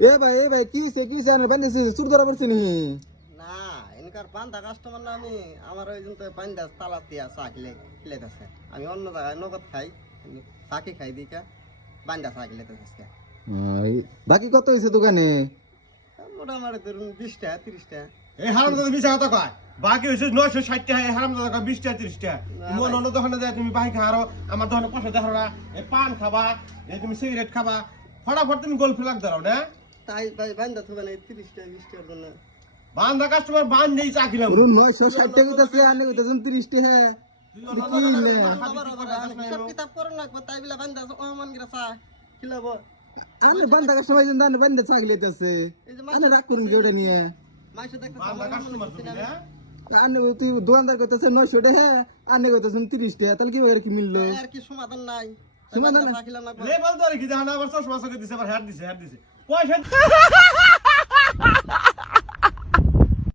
এ ভাই এ ভাই কি হইছে কি হইছে? আনে বান্ধে চুর ধরা পড়ছে নি না এনকার বান্ধা কাস্টমার না আমি আমার ওই জন্য বান্ধা তালা দিয়া চা খেলে খেলেতেছে আমি অন্য জায়গায় নগদ খাই চাকি খাই দিকা বান্ধা চা খেলেতেছে বাকি কত হইছে দোকানে? মোটামুটি ধরুন বিশ টাকা তিরিশ টাকা। এই হারাম দাদা মিশা কথা কয়? বাকি হয়েছে নয়শো ষাট টাকা এই হারাম দাদা কয় বিশ টাকা তিরিশ টাকা। তুমি অন্য দোকানে যায় তুমি বাহি খাও আমার দোকানে পয়সা দেখো না। এই পান খাবা এই তুমি সিগারেট খাবা। ফটাফট তুমি গোল ফেলাক দাও না? তাই ভাই বান্ধা থাকবে না তিরিশ টাকা বিশ টাকার জন্য। বান্দা কাস্টমার বান যেই চা খেলাম। নয়শো ষাট টাকা কইতাছে আনে কইতাছেন তিরিশ টাকা এরকম? কিতাব করে রাখব তাই বলে বান্ধা অমান গিরা চা খিলাবো। আনে বান্ধা কাস্টমার যেন আনে বান্ধা চাকলি দিতেছে আনে রাগ করুন কি ওটা নিয়ে। মাইসে দেখতে বান্দা কাস্টমার তুমি না আনে তুই দোকানদার কইতাছে নয়শো টাকা আনে কইতাছেন তিরিশ টাকা তাহলে কি কি মিললো? আর কি সমাধান নাই। না লেবাল তো আর কি দেখা না আবার চশমা চোখে দিছে আবার হ্যাট দিছে হ্যাট দিছে। পয়সা